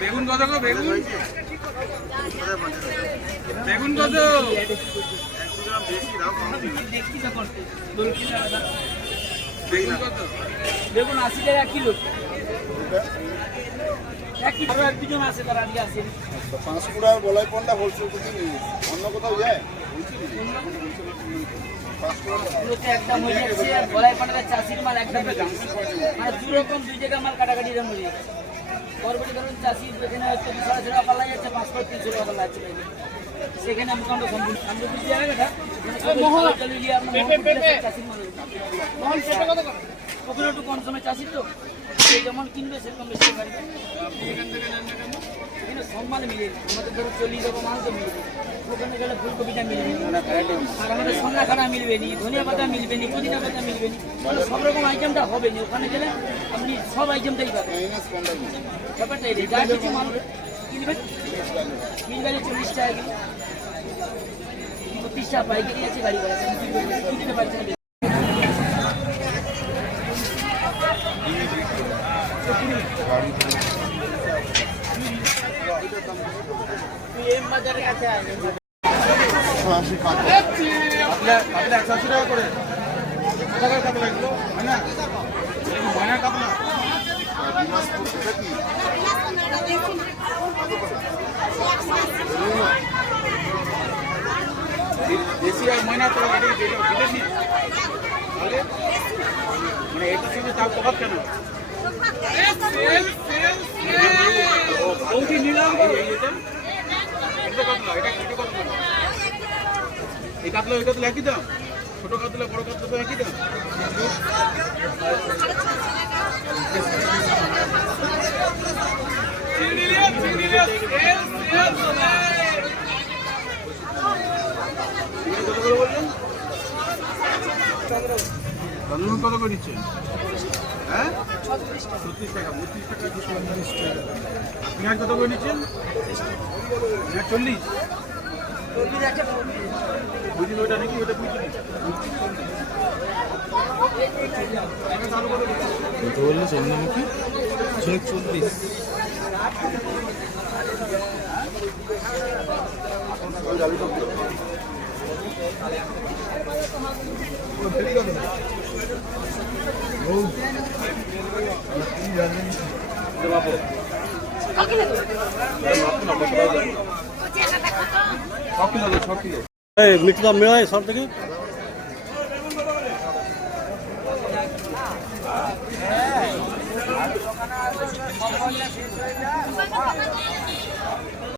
বেগুন কত গো? বেগুন বেগুন কত? বেগুন কত? বেগুন 80 টাকা কিলো। একজন আছে তার আজকে আছে 5 বলাই পন্ডা হোলসেল অন্য কোথাও যায় একদম হয়ে যাচ্ছে। বলাই পাটার চাষির মাল একদম মানে দু রকম দুই জায়গা মাল কাটাকাটি দাম হয়ে যাচ্ছে। পরবর্তী ধরুন চাষির যেখানে হচ্ছে 200 টাকা পাল্লা যাচ্ছে, 500-300 টাকা পাল্লা যাচ্ছে। সেখানে আমি কত সম্পূর্ণ আমরা বুঝি জায়গাটা চাষির মাল ওখানে একটু কম সময় চাষির তো যেমন কিনবে সেরকম বেশি পারবে। এখানে সব মাল মিলে আমাদের ধরো 40 টাকা মাল তো মিলবে, ওখানে গেলে ফুলকপিটা মিলবে আর আমাদের সন্না খানা মিলবে নি, ধনিয়া পাতা মিলবে নি, পুদিনা পাতা মিলবে নি, মানে সব রকম আইটেমটা হবে নি। ওখানে গেলে আপনি সব আইটেমটাই পাবেন। ব্যাপারটা এটাই, যা কিছু মাল কিনবেন মিলবে 40 টাকা কিলো, 30 টাকা পাইকারি আছে, গাড়ি ভাড়া কিনতে পারছেন। বাজারের কাছে আছে 180 টাকা করে টাকার কাতলা এগুলো হয় না ময়না কাতলা দেশি আর ময়না তো বিদেশি মানে এটা শুধু তার তফাৎ কেন? এই কাতলা ওই কাতলা একই দাম? ছোট কাতলা বড় কাতলা তো একই দাম? রন্ধন কত করে দিচ্ছেন? হ্যাঁ 36 টাকা, 32 টাকা, 40 টাকা। পেঁয়াজ কত করে নিচ্ছেন? 40। বুঝলি ওইটা নাকি ওইটা বললো চন্দ্রমুখী 40। মিষ্টি দাম মেলায় সব থেকে হ্যাঁ